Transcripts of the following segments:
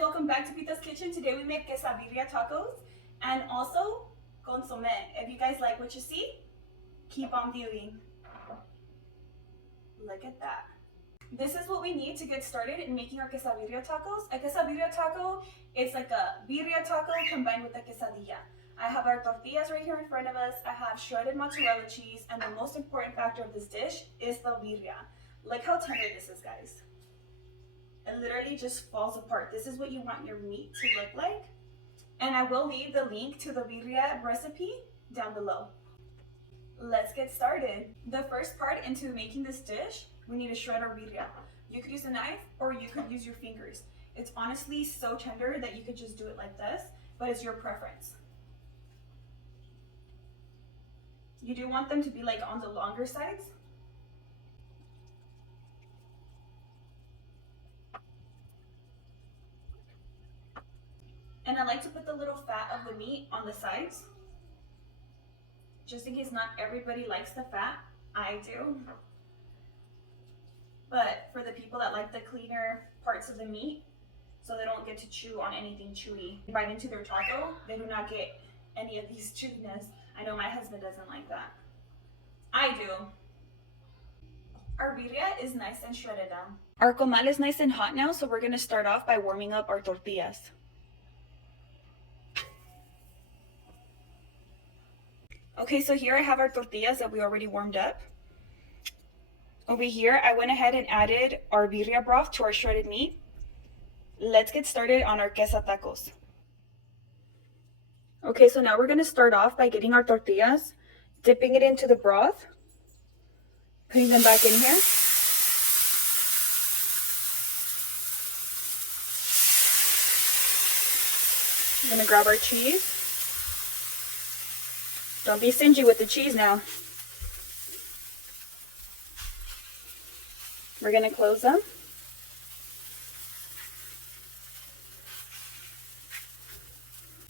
welcome back to Pita's Kitchen. Today we make quesadilla tacos and also consome. If you guys like what you see, keep on viewing. Look at that. This is what we need to get started in making our quesadilla tacos. A quesadilla taco is like a birria taco combined with a quesadilla. I have our tortillas right here in front of us. I have shredded mozzarella cheese, and the most important factor of this dish is the birria. Look how tender this is, guys. It literally just falls apart. This is what you want your meat to look like. And I will leave the link to the birria recipe down below. Let's get started. The first part into making this dish, we need to shred our birria. You could use a knife or you could use your fingers. It's honestly so tender that you could just do it like this, but it's your preference. You do want them to be like on the longer sides. And I like to put the little fat of the meat on the sides, just in case not everybody likes the fat. I do. But for the people that like the cleaner parts of the meat, so they don't get to chew on anything chewy. Bite into their taco, they do not get any of these chewiness. I know my husband doesn't like that. I do. Our birria is nice and shredded now. Our comal is nice and hot now, so we're gonna start off by warming up our tortillas. Okay, so here I have our tortillas that we already warmed up. Over here, I went ahead and added our birria broth to our shredded meat. Let's get started on our quesatacos. Okay, so now we're gonna start off by getting our tortillas, dipping it into the broth, putting them back in here. I'm gonna grab our cheese. Don't be stingy with the cheese now. We're gonna close them.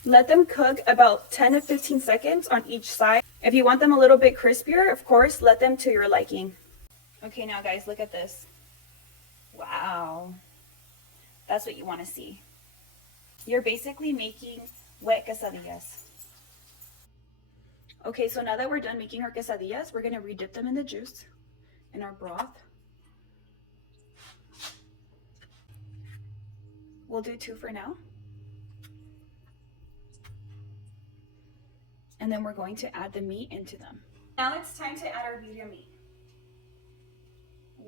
Let them cook about 10 to 15 seconds on each side. If you want them a little bit crispier, of course, let them to your liking. Okay, now guys, look at this. Wow. That's what you want to see. You're basically making wet quesadillas. Okay, so now that we're done making our quesadillas, we're gonna redip them in the juice, in our broth. We'll do 2 for now. And then we're going to add the meat into them. Now it's time to add our birria meat.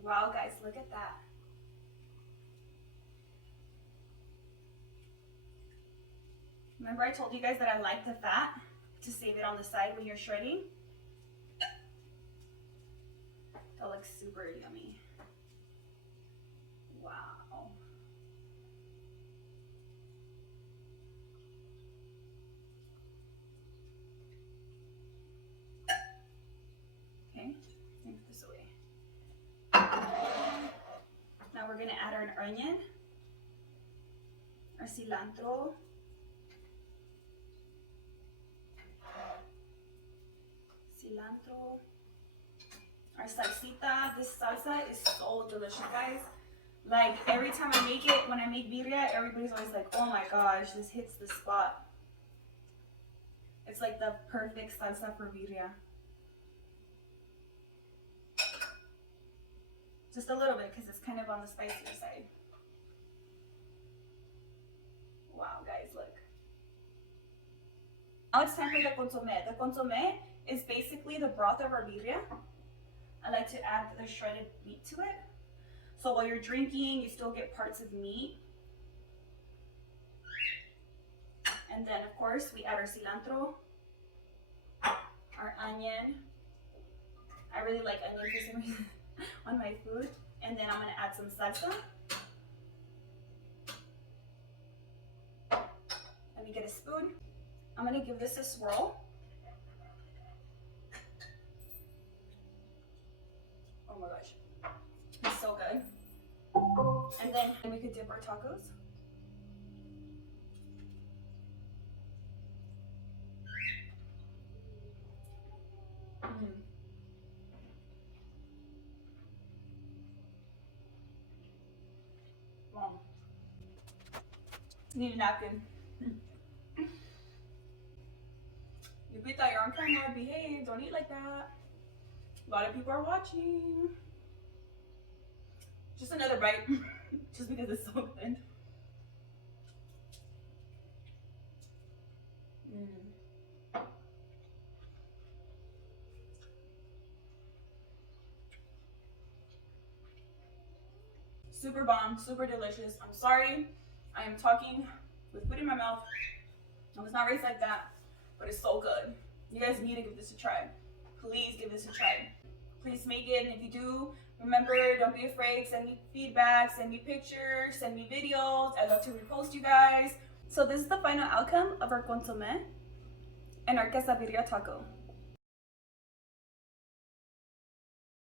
Wow, guys, look at that. Remember I told you guys that I like the fat to save it on the side when you're shredding? That looks super yummy. Wow. Okay, move this away. Now we're gonna add our onion, our cilantro, our salsita. This salsa is so delicious, guys. Like every time I make it, when I make birria, everybody's always like, oh my gosh, this hits the spot. It's like the perfect salsa for birria. Just a little bit because it's kind of on the spicier side. Wow, guys, look. Now it's time for the consome. The consome is basically the broth of our birria. I like to add the shredded meat to it. So while you're drinking, you still get parts of meat. And then, of course, we add our cilantro, our onion. I really like onion for some reason on my food. And then I'm gonna add some salsa. Let me get a spoon. I'm gonna give this a swirl. Oh my gosh, it's so good. And then we could dip our tacos. Wow. Need a napkin. Lupita, you're on camera. Behave. Don't eat like that. A lot of people are watching. Just another bite. Just because it's so good. Super bomb, super delicious. I'm sorry, I am talking with food in my mouth. I was not raised like that, but it's so good. You guys need to give this a try. Please give this a try. Please make it, and if you do, remember, don't be afraid. Send me feedback, send me pictures, send me videos. I love to repost you guys. So this is the final outcome of our consome and our quesadilla taco.